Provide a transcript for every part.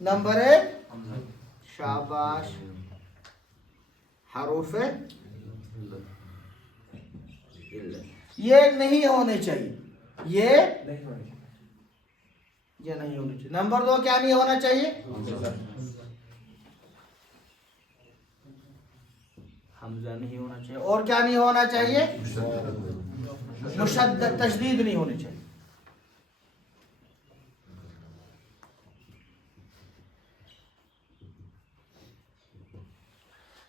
Number 1 शाबाश हरूफ ये नहीं होने चाहिए, ये नहीं होने चाहिए। नंबर 2 क्या नहीं होना चाहिए? हमजा नहीं होना चाहिए। और क्या नहीं होना चाहिए? मुशद्दद तशदीद नहीं होनी चाहिए।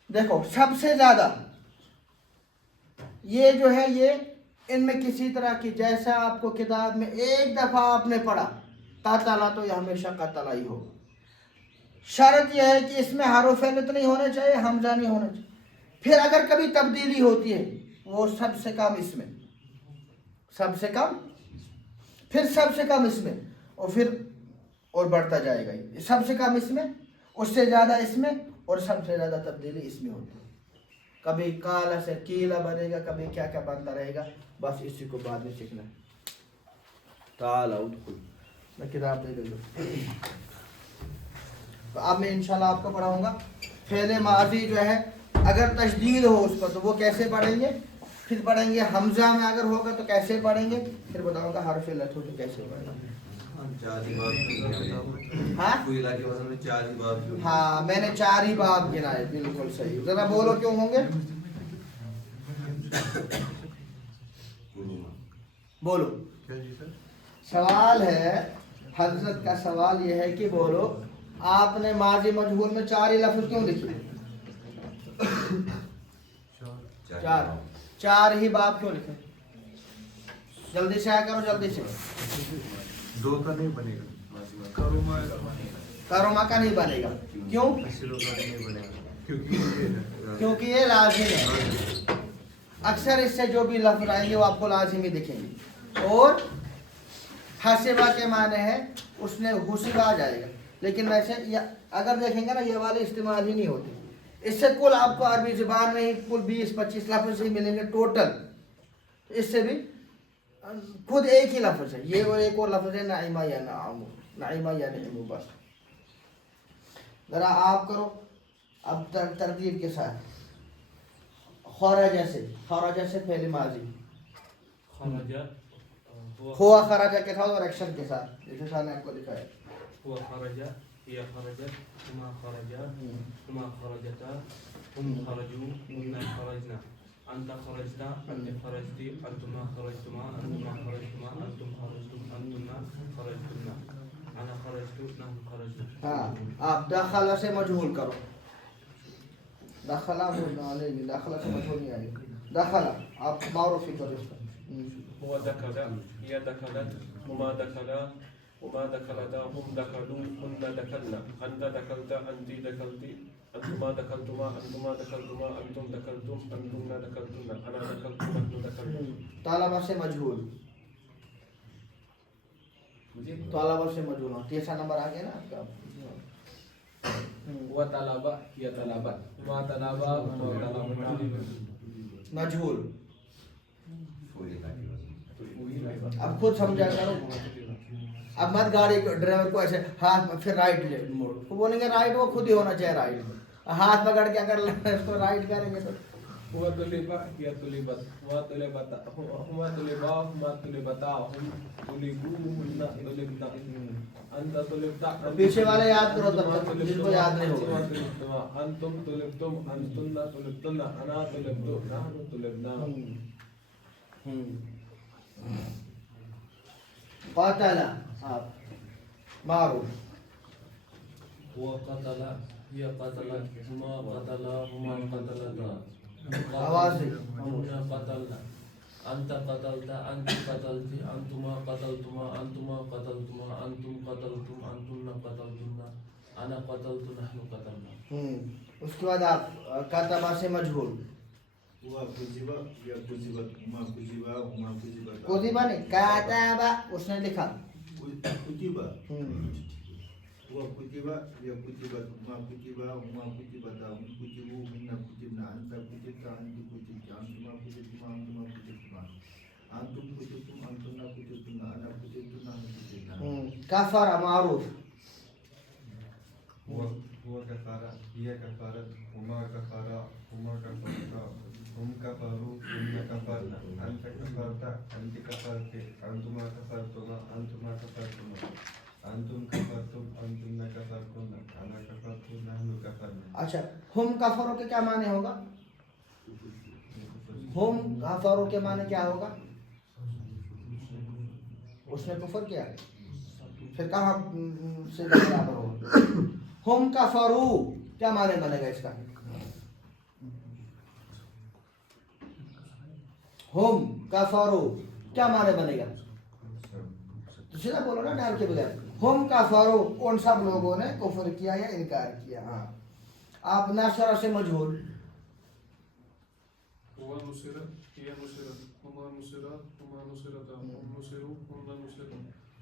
देखो सबसे ज्यादा ये जो है, ये इनमें किसी तरह की, जैसा आपको किताब में एक दफा आपने पढ़ा कातला, तो यह हमेशा कातला ही हो। शर्त यह है कि इसमें हरूफ इल्लत नहीं होने चाहिए, हमजा नहीं होना चाहिए। फिर अगर कभी तब्दीली होती है, वो सबसे कम इसमें, सबसे कम, फिर सबसे कम इसमें, और फिर और बढ़ता जाएगा। ये सबसे कम इसमें, उससे ज़्यादा इसमें, और सबसे ज़्यादा तब्दीली इसमें होती है। कभी काला से कीला बनेगा, कभी क्या क्या बनता रहेगा। बस इसी को बाद में सीखना है। ताला उदखुल, मैं किताब दे दूँगा। तो अब मैं इंशाल्लाह आपको पढ़ाऊँगा फ़ेल माज़ी जो है, अगर तशदीद हो उस पर तो वो कैसे पढ़ेंगे, फिर पढ़ेंगे हमजा में अगर होगा तो कैसे पढ़ेंगे, फिर बताऊँगा हर्फ इल्लत हो तो कैसे पढ़ेंगे। हाँ मैंने 4 ही बाब गिनाए, बिल्कुल सही। जरा बोलो क्यों होंगे, बोलो। सवाल है, हजरत का सवाल यह है कि बोलो आपने माजी मजहूल में 4 ही लफ्ज क्यों लिखे? 4 ही बाब क्यों लिखे? जल्दी से आया करो, जल्दी से। 2 का नहीं बनेगा, करोमा का नहीं बनेगा। क्यों? क्योंकि ये लाजिम है। अक्सर इससे जो भी लफ्ज आएंगे वो आपको लाजिमी दिखेंगे। और हसीबा के माने हैं उसने हुसीबा आ जाएगा, लेकिन वैसे अगर देखेंगे ना, ये वाले इस्तेमाल ही नहीं होते। इससे कुल आपको अरबी ज़ुबान में ही कुल 20-25 लफ्ज ही मिलेंगे टोटल। इससे भी खुद एक ही लफ्ज है ये, और एक और लफ्ज है नाइमा या नामू, नाइमा या नईमू। बस जरा आप करो अब तरतीब के साथ। खराजा से पहले माजी, हुआ खराजा के साथ और एक्शन के साथ, जैसे शाह ने आपको दिखाया। हुआ खराजा, हिया खरजत, हुमा खरजा, हुमा खरजता, हुम खरजू, हुन्ना खरजना, अंता खरजता, अंती खरजती, अंतुमा खरजतुमा, अंतुमा खरजतुमा, अंतुम खरजतुम, अंतुन्ना खरजतुन्ना, अना खरजतु, नहनु खरजना। हाँ, आप दाखला से मजहूल करो। दाखला से मजहूल नहीं आएगी। दाखला आप मारूफी करो इसका। हुआ दखला, हिया दखलत, हुमा दखला, हुमा दखलता, हुम दखलू, हुन्ना दखलना, अंता दखलता, अंती दखलती, अंतुमा दखलतुमा, अंतुमा दखलतुमा, अंतुम दखलतुम, अंतुन्ना दखलतुन्ना, अना दखलतु, नहनु दखलना। तालाबा से मजहूल, तालाबा से मजहूल। 3 नंबर आ गया ना आपका। हुआ तालाबा, हिया तालाबत, हुमा तालाबा, हुमा तालाबता, मजहूल। अब खुद समझा करो। अब मत गाड़ी ड्राइवर को ऐसे हाथ में फिर राइट ले मोड़, वो बोलेंगे राइट, वो खुद ही होना चाहिए राइट। हाथ पकड़ के अगर इसको राइट करेंगे तो हुआ तुलिबा, हिया तुलिबत, हुआ तुलिबता, हुमा तुलिबा, हुमा तुलिबता, हुम तुलिबू, हुन्ना तुलिबना, अंता तुलिबता, पीछे वाले याद करो तब तक जिनको याद नहीं होगा। अंतुम तुलिबतुम, अंतुन्ना तुलिबतुन्ना, अना तुलिबतु, नहनु तुलिबना। क़तला आप मारो। हुआ क़तला, हिया क़तलत, हुमा क़तला, हुमा क़तलता, आवाज से हुन्ना क़तलना, अंता क़तलता, अंती क़तलती, अंतुमा क़तलतुमा, अंतुमा क़तलतुमा, अंतुम क़तलतुम, अंतुन्ना क़तलतुन्ना, अना क़तलतु, नहनु क़तलना। उसके बाद आप कातबा से मजहूल। हुआ कुजिबा या कुजिबत, हुमा कुजिबा, हुमा कुजिबत, कोजिबा नहीं, कातबा उसने लिखा। कुजिबा, हुआ कुजिबा या कुजिबत, हुमा कुजिबा, हुमा कुजिबता, हुम कुजिबू, हुन्ना कुजिबना, अंता कुजिबता, अंती कुजिबता, अंतुमा कुजिबतुमा, अंतुमा कुजिबतुमा, अंतुम कुजिबतुम, अंतुन्ना कुजिबतुन्ना, अना कुजिबतु, नहनु कुजिबना। कफर मारूफ। هو كفارة هي كفارة هما كفارة هما كفارة هم كفروا هن كفرنا أنت كفرت أنت كفرت أنتما كفرتما أنتما كفرتما أنتم كفرتم أنتن كفرتن أنا كفرت نحن كفرنا. अच्छा हम कफरों के क्या माने होगा? हम कफरों के माने क्या होगा? उसने कुफर किया फिर कहाँ से बराबर होगा? हम कफरू क्या माने बनेगा इसका? हम कफरू क्या माने बनेगा? तो सीधा बोलो ना डाल के बगैर हम कफरू उन सब लोगों ने कुफर किया या इनकार किया. हाँ आप नाशरा से मजहूल هو نصر هي نصرت هما نصرا هما نصرتا هم نصروا هن نصرا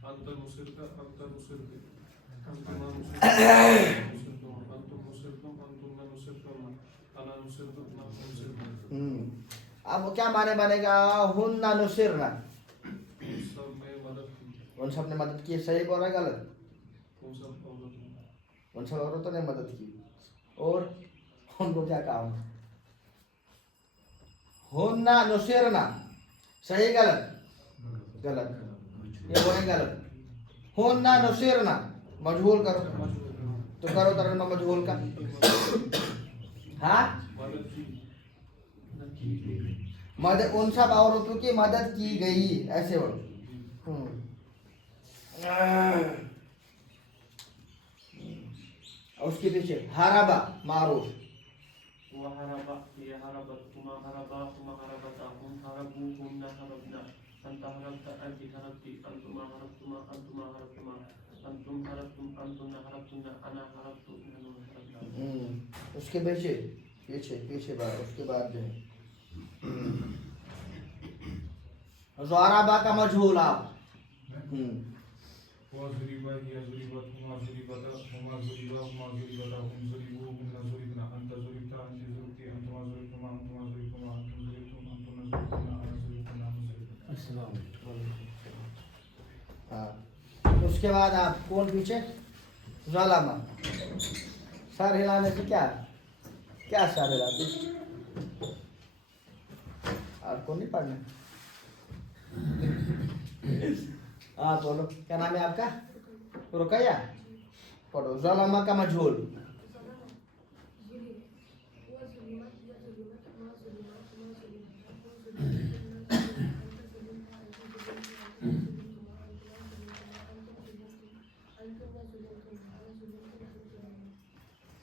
أنت نصرت أنت نصرت أنتما نصرتم أنتم نصرتم أنتن نصرتم أنا نصرت نحن نصرنا. अब क्या माने बनेगा? हुन्ना नुसिरना सब में मदद की उन सब ने मदद की. सही बोल रहा है गलत? वो सब औरत उन सब औरतों ने मदद की और उनको क्या काम? हुन्ना नुसिरना सही गलत? गलत. ये बोले गलत. हुन्ना नुसिरना मजहूल करो तो करो तर्जुमा मजहूल का. हाँ मदद की मदद उन सब औरतों की मदद की गई ऐसे बोलो. उसके पीछे हराबा मारूफ وهرب هي هربت هما هربا هما هربتا هم هربوا هن هربنا أنت هربت أنت هربت أنتما هربتما أنتما هربتما أنتم هربتم أنتن هربتن أنا هربت نحن هربنا. उसके पीछे पीछे पीछे बार उसके बाद जो है ज़राबा का मजहूल आप. هو زريبا هي زريبت هما زريبتا هما زريبا هما زريبتا هم زريبوا هن زريبنا أنت زريبت أنت زريبتي أنتما زريبتما أنتما زريبتما أنتم زريبتم أنتن زريبتنا أنا زريبت نحن زريبنا. हाँ उसके बाद आप कौन पीछे? ज़लामा. सर हिलाने से क्या क्या सर हिलाते? आपको नहीं पढ़ना? हाँ बोलो क्या नाम है आपका? रुकैया. पढ़ो ज़लामा का मजहूल.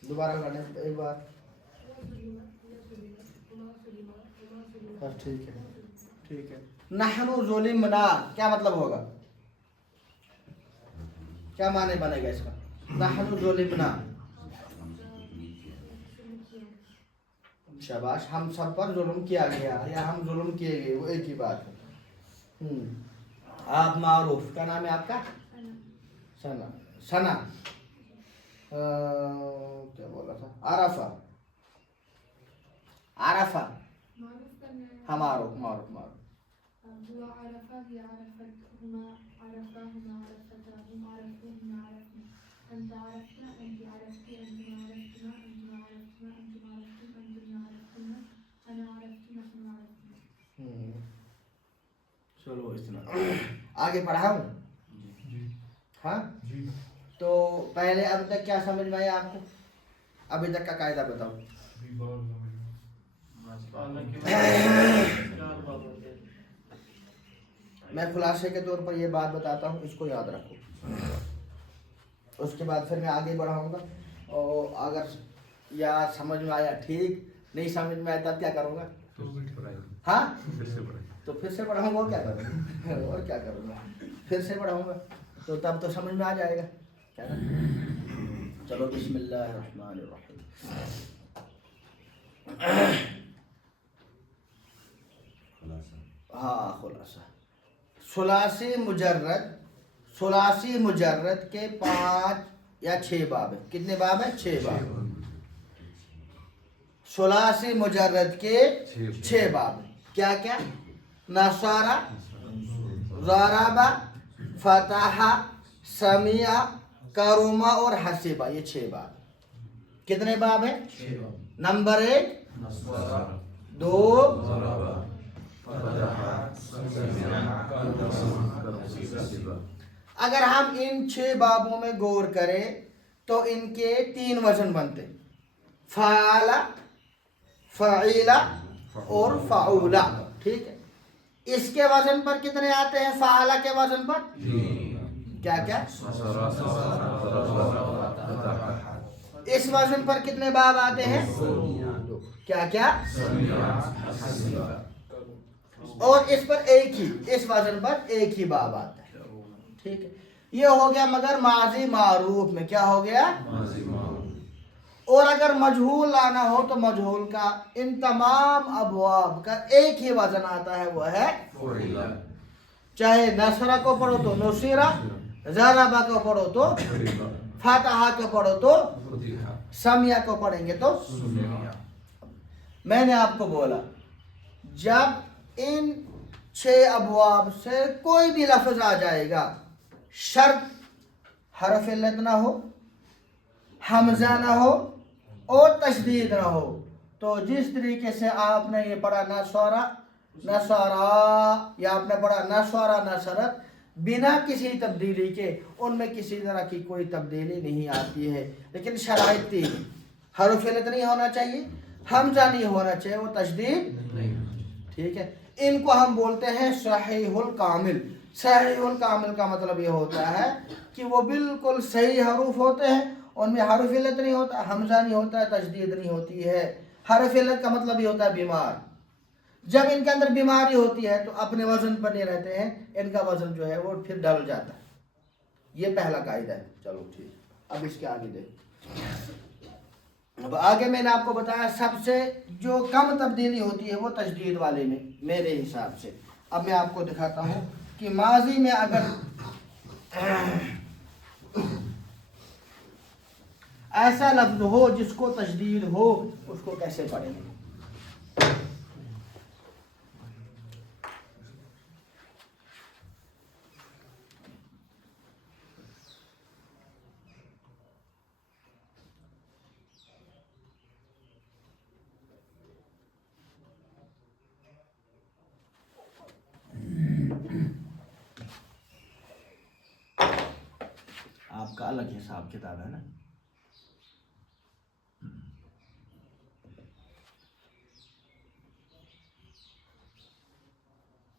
दोबारा करने एक बार. ठीक है ठीक है. नहनु ज़ुलिमना क्या मतलब होगा? क्या माने बनेगा इसका? नहनु ज़ुलिमना शाबाश हम सब पर जुल्म किया गया या हम जुल्म किए गए वो एक ही बात है. आप मारूफ क्या नाम है आपका? सना. सना क्या बोला था? आरफा. आरफा हाँ मारूफ मारूफ मारूफ. هو عرفة هي عرفت هما عرفا هما عرفتا هم عرفوا هم عرفنا أنت عرفنا أنت عرفتي أنتما عرفتما أنتما عرفتما أنتم عرفتم أنتن عرفتنا أنا عرفت نحن عرفنا. चलो इतना आगे पढ़ाऊं. हाँ तो पहले अब तक क्या समझ में आया आपको? अभी तक का कायदा बताओ. मैं खुलासे के तौर पर ये बात बताता हूँ इसको याद रखो. उसके बाद फिर मैं आगे बढ़ाऊंगा और अगर यार समझ में आया ठीक नहीं समझ में आया तब क्या करूँगा? हाँ तो फिर से पढ़ाऊंगा और क्या करूँगा? और क्या करूँगा? फिर से पढ़ाऊंगा तो तब तो समझ में आ जाएगा क्या ना? चलो बिस्मिल्लाहिर्रहमानिर्रहीम. हाँ खुलासा. सुलासी मुजर्रद के 5 या 6 बाब है. कितने बाब है? 6 बाब. सुलासी मुजर्रद के 6 बाब. क्या क्या? नसारा, ज़राबा, फतहा, समिया, करुमा और हसीबा. ये 6 बाब. कितने बाब हैं? नंबर 1 2 अगर हम इन 6 बाबों में गौर करें तो इनके 3 वजन बनते, फ़ाला, फ़ाइला और फ़ाउला। ठीक है, इसके वजन पर कितने आते हैं? फ़ाला के वजन पर क्या क्या? इस वजन पर कितने बाब आते हैं? क्या क्या? और इस पर एक ही, इस वजन पर एक ही बाब आता है। ठीक है, ये हो गया मगर माजी मारूफ में। क्या हो गया? और अगर मजहूल लाना हो तो मजहूल का इन तमाम अबवाब का एक ही वजन आता है, वो है चाहे नसरा को पढ़ो तो नुसिरा, ज़रबा को पढ़ो तो फतहा को पढ़ो तो समिया को पढ़ेंगे तो। मैंने आपको बोला जब इन 6 अबवाब से कोई भी लफ्ज आ जाएगा, शर्त हरफ इल्लत ना हो, हमजा ना हो और तशदीद ना हो, तो जिस तरीके से आपने ये पढ़ा नसरा नसरा, या आपने पढ़ा नसरा नसरत, बिना किसी तब्दीली के उनमें किसी तरह की कोई तब्दीली नहीं आती है। लेकिन शराइत 3, हरफ इल्लत नहीं होना चाहिए, हमजा नहीं होना चाहिए, वो तशदीद नहीं। ठीक है, इनको हम बोलते हैं सहीहुल कामिल। सहीहुल कामिल का मतलब ये होता है कि वो बिल्कुल सही हरूफ होते हैं, उनमें हरफ इल्लत नहीं होता, हमजा नहीं होता है, तशदीद नहीं होती है। हरफ इल्लत का मतलब ये होता है बीमार। जब इनके अंदर बीमारी होती है तो अपने वजन पर नहीं रहते हैं, इनका वजन जो है वो फिर डल जाता है। ये पहला कायदा है। चलो ठीक, अब इसके आगे देख। अब आगे मैंने आपको बताया सबसे जो कम तब्दीली होती है वो तशदीद वाले में, मेरे हिसाब से। अब मैं आपको दिखाता हूँ कि माजी में अगर ऐसा लफ्ज हो जिसको तशदीद हो, उसको कैसे पढ़ेंगे। आपका अलग हिसाब किताब है ना।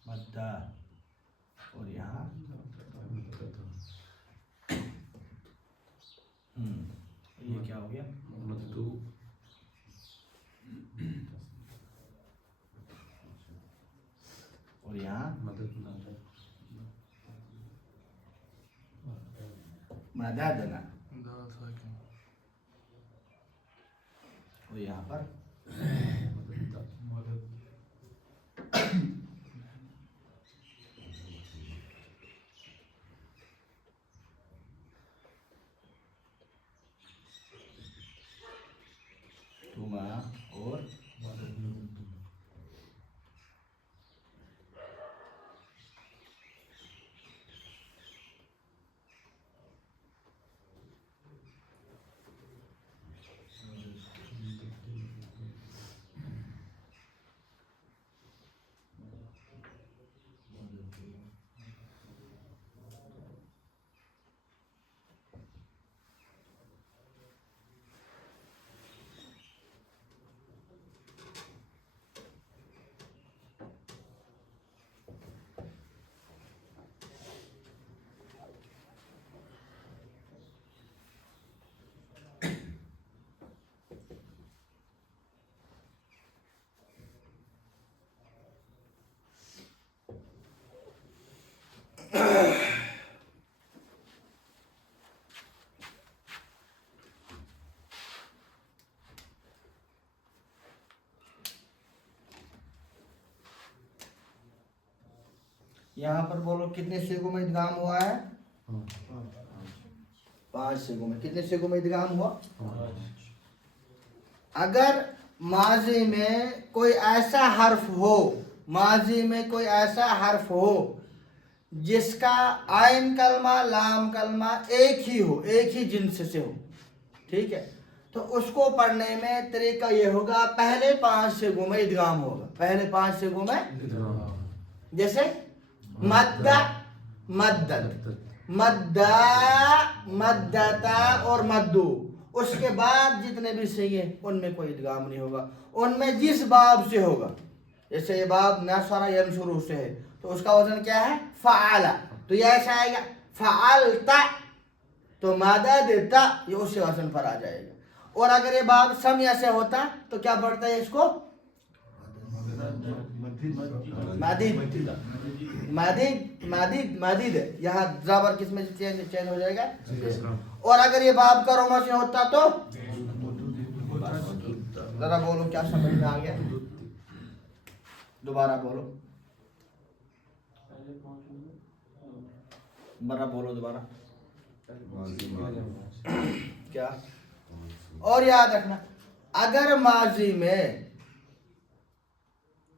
मद्दा और यहाँ ये क्या हो गया? और यहाँ मददना, और यहाँ पर तुमा और यहाँ पर बोलो कितने सिगों में इदगाम हुआ है? 5 सिगों में। कितने सिगों में इदगाम हुआ? अगर माजी में कोई ऐसा हर्फ हो, माजी में कोई ऐसा हर्फ हो जिसका आइन कलमा लाम कलमा एक ही हो, एक ही जिन्स से हो, ठीक है, تو اس کو پڑھنے میں طریقہ یہ ہوگا پہلے 5 سیگوں میں ادغام ہوگا. پہلے 5 سیگوں میں جیسے مدہ مدت مدہ مدتا اور مدو. اس کے بعد جتنے بھی سیگے ان میں کوئی ادغام نہیں ہوگا. ان میں جس باب سے ہوگا, جیسے یہ باب نصر ینصر سے ہے تو اس کا وزن کیا ہے فعل, تو یہ ایسا آئے گا فعلت, تو مددت یہ اس سے وزن پر آ جائے گا. اور اگر یہ باب سمیہ سے ہوتا تو کیا پڑھتا ہے اس کو مدید مدید مدید مدید, یہاں زبر کس میں چینج ہو جائے گا. اور اگر یہ باب کا روما سے ہوتا تو ذرا بولو کیا سمجھ میں آ گیا, دوبارہ بولو, برا بولو دوبارہ کیا. اور یاد رکھنا اگر ماضی میں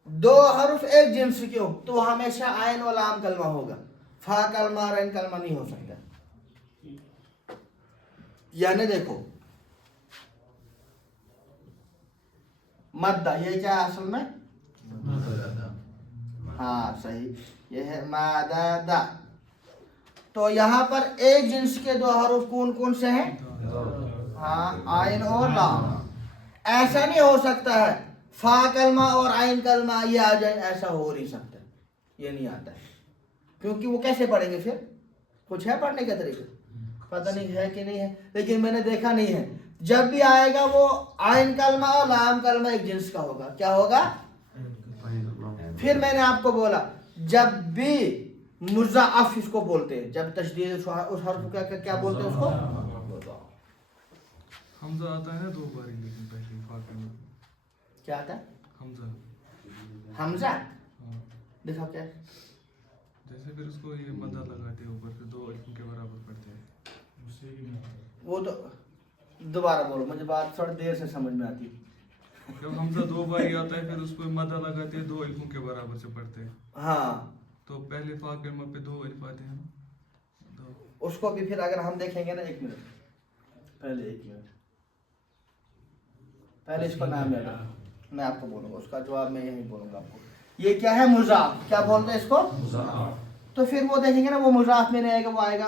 2 حرف ایک جنس کے ہو تو ہمیشہ عین و لام کلمہ ہوگا, فا کلمہ اور عین کلمہ نہیں ہو سکتا. یعنی دیکھو مدہ یہ کیا ہے اصل میں, ہاں صحیح, یہ ہے مددہ. تو یہاں پر ایک جنس کے 2 حروف کون کون سے ہیں, ہاں عین اور لام. ایسا نہیں ہو سکتا ہے فا کلمہ اور عین کلمہ یہ آ جائے, ایسا ہو نہیں سکتا, یہ نہیں آتا ہے. کیونکہ وہ کیسے پڑھیں گے, پھر کچھ ہے پڑھنے کا طریقہ, پتہ نہیں ہے کہ نہیں ہے, لیکن میں نے دیکھا نہیں ہے. جب بھی آئے گا وہ عین کلمہ اور لام کلمہ ایک جنس کا ہوگا. کیا ہوگا, پھر میں نے آپ کو بولا جب بھی مضاعف اس کو بولتے ہیں, جب تشدید اس حرف کا کیا بولتے ہیں اس کو, حمزہ آتا ہے نا 2 بار, لیکن پہلے فاقہ میں کیا آتا ہے حمزہ. حمزہ, ہاں دیکھا کیا ہے, جیسے پھر اس کو یہ مدہ لگاتے ہیں اوپر, پھر 2 الفوں کے برابر پڑھتے ہیں. وہ تو دوبارہ بولو, مجھے بات تھوڑی دیر سے سمجھ میں آتی ہے. جب حمزہ 2 بار ہی آتا ہے پھر اس کو مدہ لگاتے ہیں 2 الفوں کے برابر سے پڑھتے ہیں. ہاں تو پہلے فا کلمہ پہ 2 الف آتے ہیں نا, اس کو بھی پھر اگر ہم دیکھیں گے نا, 1 منٹ پہلے, 1 منٹ پہلے اس کو نام لے گا, میں آپ کو بولوں گا, اس کا جواب میں یہی بولوں گا آپ کو. یہ کیا ہے مضاف, کیا بولتے ہیں اس کو تو پھر وہ دیکھیں گے نا, وہ مضاف میں نہیں آئے گا, وہ آئے گا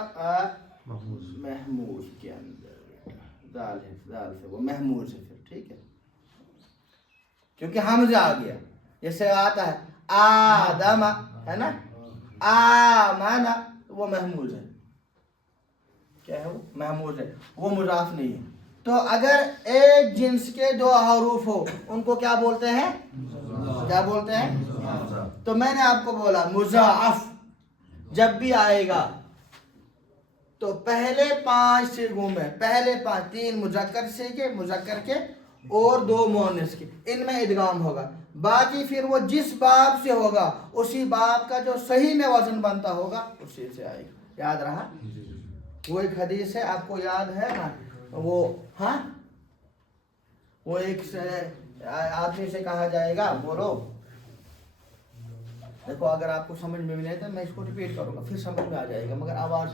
محمود کے اندر, دال ہے, دال سے وہ محمود سے, پھر ٹھیک ہے, کیونکہ حمزہ آ گیا. جیسے آتا ہے آدم ہے نا, آمنا, وہ محمود ہے, کیا ہے وہ محمود ہے, وہ مضاف نہیں ہے. تو اگر ایک جنس کے 2 حروف ہو ان کو کیا بولتے ہیں, کیا بولتے ہیں. تو میں نے آپ کو بولا مضاعف جب بھی آئے گا تو پہلے 5 سیغوں میں, پہلے 5, 3 مذکر سیغے مذکر کے اور 2 مؤنث کے, ان میں ادغام ہوگا. باقی پھر وہ جس باب سے ہوگا اسی باب کا جو صحیح میں وزن بنتا ہوگا اسی سے آئے گا. یاد رہا, وہ ایک حدیث ہے آپ کو یاد ہے نا, وہ ہاں وہ ایک آدمی سے کہا جائے گا, بولو, دیکھو اگر آپ کو سمجھ میں بھی نہیں تو میں اس کو ریپیٹ کروں گا, پھر سمجھ میں آ جائے گا, مگر آواز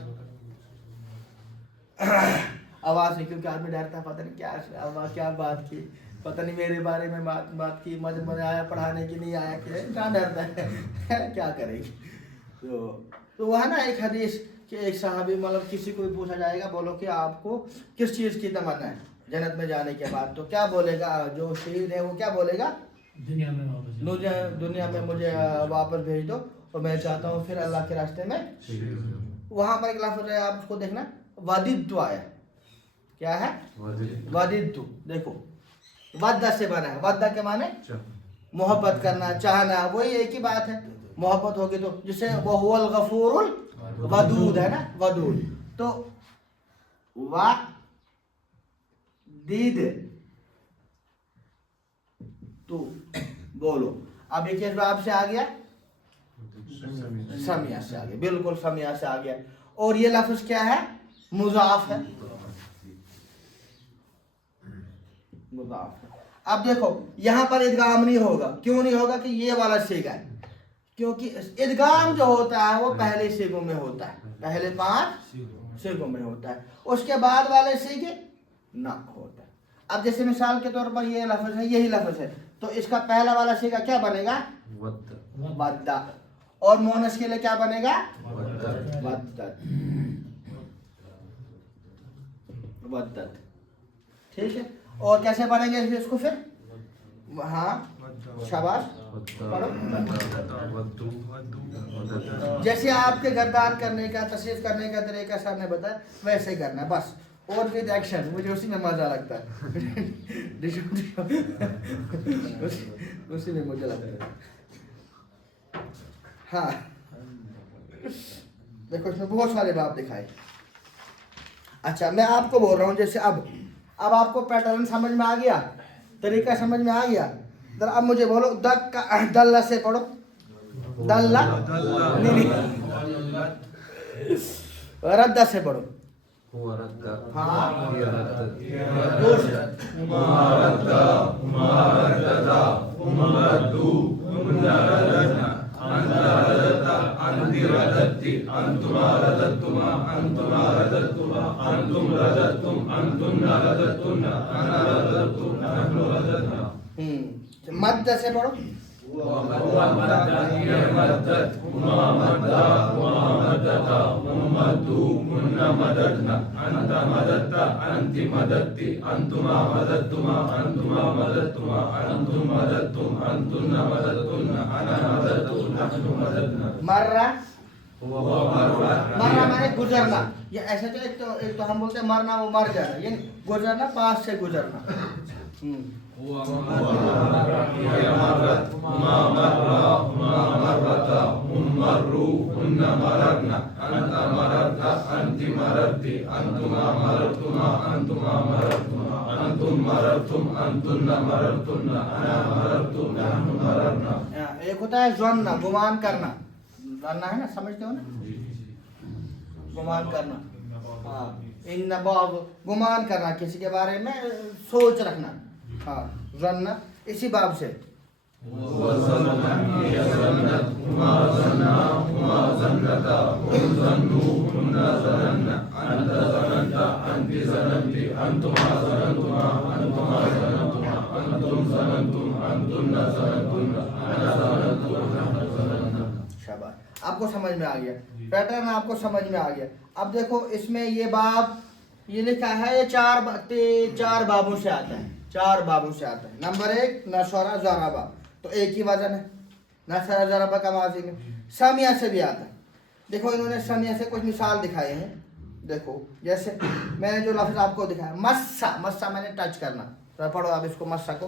نہیں, کیونکہ آدمی ڈرتا ہے, پتہ نہیں کیا آواز, کیا بات کی, پتہ نہیں میرے بارے میں بات کی, مجھے آیا پڑھانے کی نہیں آیا, کہ کہاں ڈرتا ہے کیا کرے گی. تو وہ ہے نا ایک حدیث کہ ایک صحابی, مطلب کسی کو بھی پوچھا جائے گا بولو کہ آپ کو کس چیز کی تمنا ہے جنت میں جانے کے بعد, تو کیا بولے گا جو شہید ہے, وہ کیا بولے گا, دنیا میں مجھے واپس بھیج دو, اور میں چاہتا ہوں پھر اللہ کے راستے میں. وہاں پر ایک لفظ ہے, آپ اس کو دیکھنا, وددت آیا, کیا ہے وددت, دیکھو ودہ سے بنا ہے, ودہ کے معنی محبت کرنا, چاہنا, وہی ایک ہی بات ہے. محبت ہوگی تو جسے وہ الغفور الودود ہے نا, ودود, تو ودید تو بولو. اب ایک چیز آپ سے آ گیا, سمیہ سے آ گیا, بالکل سمیہ سے آ گیا. اور یہ لفظ کیا ہے, مضاف ہے, مضاف ہے. اب دیکھو یہاں پر ادغام نہیں ہوگا, کیوں نہیں ہوگا, کہ یہ والا سیگا ہے, کیونکہ ادغام جو ہوتا ہے وہ پہلے سیگوں میں ہوتا ہے, پہلے 5 سیگوں میں ہوتا ہے, اس کے بعد والے سیگے نہ ہوتا ہے. अब जैसे मिसाल के तौर पर ये लफ्ज है, यही लफ्ज है, तो इसका पहला वाला सीगा क्या बनेगा? वद्दा। और मोनस के लिए क्या बनेगा? वद्दत। वद्दत, ठीक है। और कैसे पढ़ेंगे इसको फिर? हाँ, शाबाश, पढ़ो। जैसे आपके गर्दान करने का, तशरीफ करने का तरीका सर ने बताया, वैसे ही करना है बस, और विद एक्शन। मुझे उसी में मजा लगता है। उसी में मुझे लगता है। हाँ, देखो इसमें बहुत सारे बाप दिखाए। अच्छा, मैं आपको बोल रहा हूँ, जैसे अब आपको पैटर्न समझ में आ गया, तरीका समझ में आ गया। अब मुझे बोलो, दल्ला से पढ़ो। दल्ला नहीं, रद्दा से पढ़ो। हाँ, मद्द से पढ़ो। मर्रा, मरना माने गुजरना। ये ऐसे तो एक तो हम बोलते हैं मरना, वो मर जाना, ये गुजरना, पास से गुजरना। एक होता है ज़न्न, गुमान करना। ज़न्न है ना, समझते हो ना, गुमान करना। हाँ, इन गुमान करना, किसी के बारे में सोच रखना। हाँ, ज़न्न इसी बाब से। शाबाश, आपको समझ में आ गया, पैटर्न आपको समझ में आ गया। अब देखो इसमें ये बाब, ये लिखा है, ये चार बाबों से आता है, 4 बाबों से आता है। नंबर 1 नशरा ज़राबा, तो एक ही वजन है, नशरा ज़राबा का माजी में। समिया से भी आता है। देखो इन्होंने समिया से कुछ मिसाल दिखाए हैं। देखो जैसे मैंने जो लफ्ज़ आपको दिखाया, मस्सा, मस्सा मैंने टच करना। तो पढ़ो आप इसको, मस्सा को।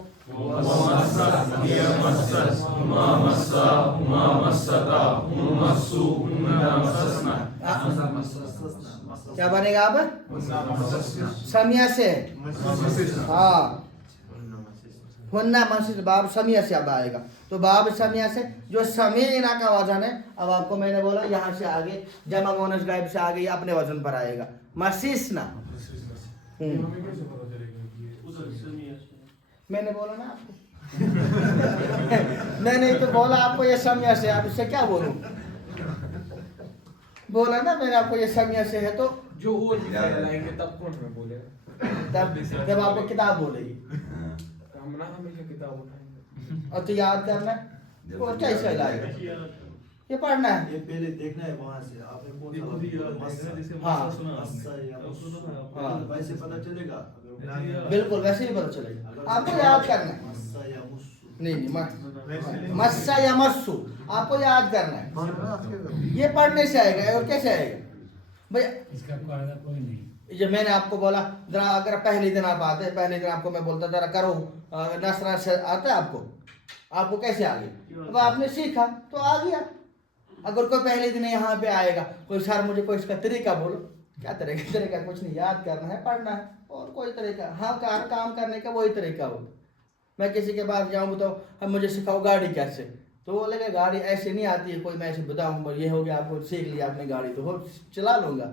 क्या बनेगा अब? समिया से। हाँ, हुन्ना मस्जिद, बाब समिया से अब आएगा। तो बाब समिया से, जो समीना का वजन है, अब आपको मैंने बोला यहाँ से आगे जमा मोनस गायब से आगे अपने वजन पर आएगा, मसीसना। मैंने बोला ना आपको। मैंने तो बोला आपको ये समिया से, आप इससे क्या बोलूं? बोला ना मैंने आपको ये समिया से है, तो जो और लाएंगे तब कौन में बोलेगा? तब जब आपको किताब बोलेगी, हम ना हमेशा किताब उठाएंगे। और तो याद करना है, और कैसे लाएगा? ये पढ़ना है, ये पहले देखना है वहाँ से आपने कौन सा हाँ हाँ, वैसे पता चलेगा। बिल्कुल वैसे ही पता चलेगा। आपको याद करना है, नहीं मस्सा या मस्सू, आपको याद करना है। ये पढ़ने से आएगा, और कैसे आएगा भैया? इसका कोई नहीं। जब मैंने आपको बोला जरा, अगर पहले दिन आप आते, पहले दिन आपको मैं बोलता जरा करो, नसरा से आता है आपको कैसे आ गया? अब आपने सीखा तो आ गया। अगर कोई पहले दिन यहाँ पे आएगा, कोई सर मुझे कोई इसका तरीका बोलो, क्या तरीका कुछ नहीं, याद करना है, पढ़ना है, और कोई तरीका। हाँ, काम करने का वही तरीका हो। मैं किसी के पास जाऊँ तो अब मुझे सिखाओ गाड़ी कैसे, तो वो बोलेगा गाड़ी ऐसे नहीं आती है, कोई मैं ऐसे बताऊँ ये हो गया, आपको सीख लिया आपने गाड़ी, तो हो चला लूँगा,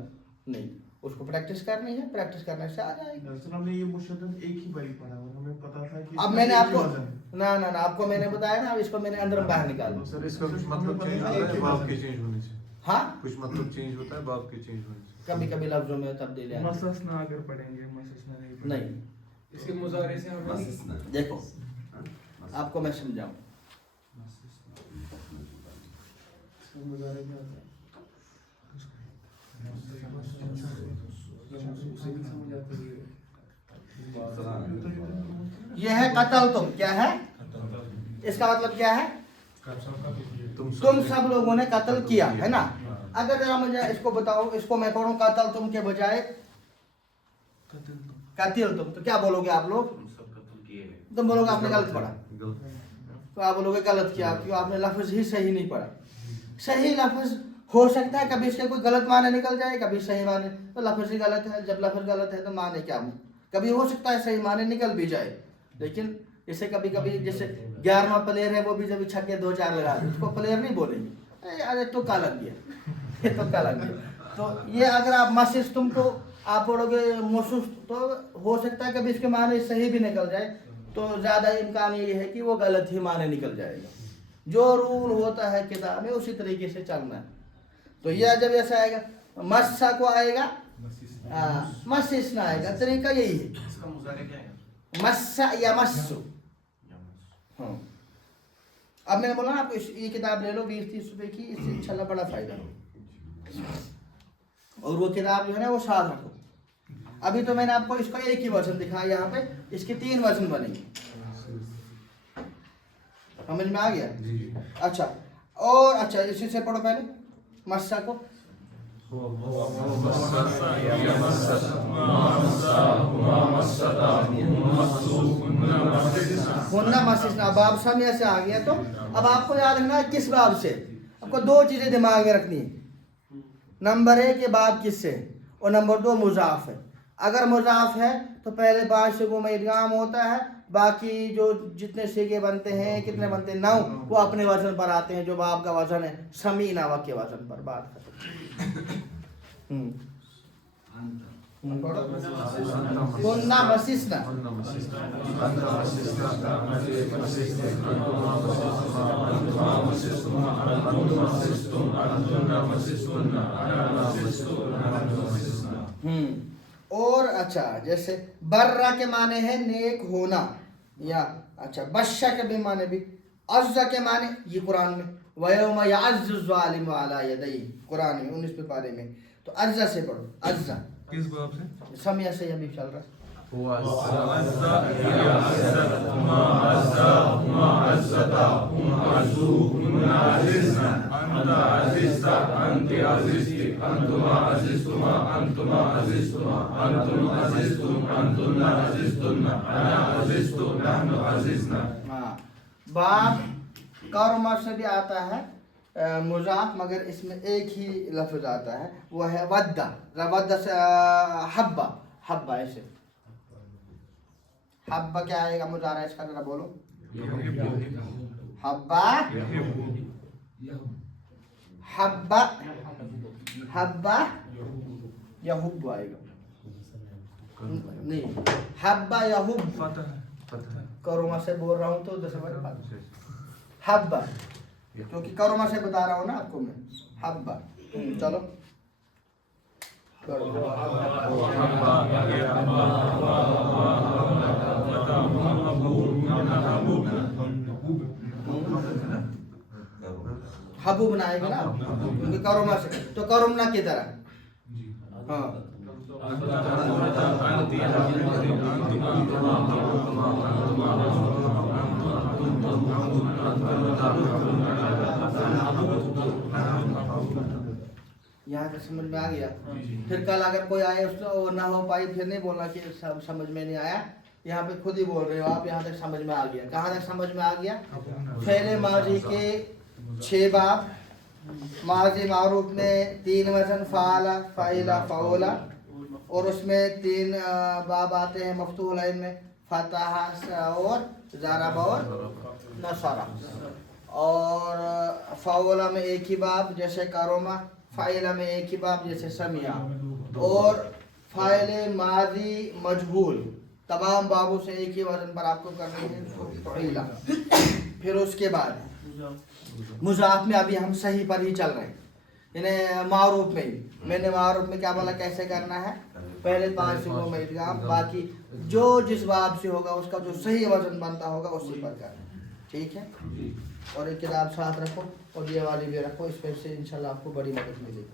नहीं, उसको प्रैक्टिस करनी है, प्रैक्टिस करने से आ जाएगी। हमने ये मुशद्दद एक ही बारी पढ़ा और हमें पता था कि अब मैंने आपको ना आपको मैंने बताया ना, अब इसको मैंने अंदर बाहर निकाला। सर इसका कुछ मतलब चेंज होता है, बाब के चेंज होने से? हाँ, कुछ मतलब चेंज होता है बाब के चेंज होने से? कभी कभी लफ्जों में तब्दीली आती है। मससना अगर पढ़ेंगे, मससना नहीं नहीं, इसके मुजारे से हमें देखो आपको मैं समझाऊं, इसके मुजारे क्या होता है? उसे भी समझ आती है। ये है कत्ल तुम, क्या है इसका मतलब क्या है? तुम सब लोगों ने कत्ल किया है ना। अगर जरा मुझे इसको बताओ, इसको मैं पढ़ूं कत्ल तुम के बजाय कतिल तुम, तो क्या बोलोगे आप लोग? तुम बोलोगे आपने गलत पढ़ा, तो आप बोलोगे गलत किया क्यों? आपने लफ्ज ही सही नहीं पढ़ा। सही लफ्ज हो सकता है कभी इसके कोई गलत माने निकल जाए, कभी सही माने, तो लफ्ज ही गलत है। जब लफ्ज गलत है तो माने क्या? कभी हो सकता है सही माने निकल भी जाए, लेकिन इसे कभी कभी जैसे 11वां प्लेयर है वो भी जब छक्के 2-4 लगा दे उसको प्लेयर नहीं बोलेंगे, अरे तुक्का लग गया, ये तुक्का लग गया। तो ये अगर आप मसिस तुमको आप पढ़ोगे महसूस, तो हो सकता है कभी इसके माने सही भी निकल जाए, तो ज़्यादा इम्कान ये है कि वो गलत ही माने निकल जाएगा। जो रूल होता है किताब में उसी तरीके से चलना है। तो यह जब ऐसा आएगा मस्सा को आएगा, मसिस ना आएगा, तरीका यही है। इसका मुजारे क्या है? मस्सा या मस्सु। हाँ, अब मैंने बोला ना आपको ये किताब ले लो 20-30 रुपए की, इससे इंशाल्लाह बड़ा फायदा हो। और वो किताब जो है ना वो साथ रखो। अभी तो मैंने आपको इसका एक ही वर्जन दिखाया, यहाँ पे इसके 3 वर्जन बनेंगे, समझ में आ गया? अच्छा, और अच्छा इसी से पढ़ो पहले मस्सा को। हुन्ना मस्सिसना, बाब सामिया से आ गया। तो अब आपको याद रखना है किस बाब से। आपको 2 चीजें दिमाग में रखनी है, नंबर 1 ये बाब किससे, और नंबर 2 मुजाफ है। अगर मुजाफ है तो पहले 5 सिगों में इदगाम होता है, बाकी जो जितने सिगे बनते हैं, कितने बनते हैं 9, वो अपने वजन पर आते हैं, जो बाब का वजन है समी नावा के वजन पर। बात हुन्ना मस्सिसना, और अच्छा जैसे बर्रा के माने हैं नेक होना, या अच्छा बश्शा के भी माने भी, अज़्ज़ा के माने ये कुरान में वयौम यअज़्ज़ु ज़ालिमु अला यदैहि, कुरान में 19वें पारे में। तो अज़्ज़ा से पढ़ो, अज़्ज़ा किस बाब से? समिया से अभी चल रहा है। हाँ, बाप कर्मा से भी आता है मुजाफ, मगर इसमें एक ही लफ्ज आता है, वो है वद्दा। वद्दा से हब्बा, हब्बा ऐसे। हब्बा क्या आएगा मुजारा इसका, जरा बोलो। हब्बा, हब्बा, हब्बा या हुब आएगा, नहीं हब्बा या हुब। करोमा से बोल रहा हूँ तो हब्बा, क्योंकि करोमा से बता रहा हूँ ना आपको मैं, हब्बा। चलो हबू बनाएगा ना, क्योंकि करोमा से, तो करोमना की तरह। हाँ, यहाँ तक समझ में आ गया। फिर कल अगर कोई आए उसको ना हो पाई, फिर नहीं बोलना कि समझ में नहीं आया, यहाँ पे खुद ही बोल रहे हो आप, यहाँ तक समझ में आ गया। कहाँ तक समझ में आ गया? फेले माजी के 6 बाब, माजी मारूफ में 3 वजन, फाला, फाइला, फाओला, और उसमें 3 बाब आते हैं मफ्तूह लाइन में, फतहा और ज़रबा और नसरा। और फाओला में एक ही बाब जैसे करोमा, फाइला में एक ही बाब जैसे समिया, और फाइल माजी मजहूल तमाम बाबों से एक ही वजन पर आपको करनी है फाइला। फिर उसके बाद मुजाफ में अभी हम सही पर ही चल रहे हैं, यानी मारूफ में ही। मैंने मारूफ में क्या बोला कैसे करना है, पहले 5 सिगों में इदगाम, बाकी जो जिस बाब से होगा उसका जो सही वजन बनता होगा उसी पर करना, ठीक है। और एक किताब साथ रखो और ये वाली भी रखो, इस पर से इंशाल्लाह आपको बड़ी मदद मिलेगी।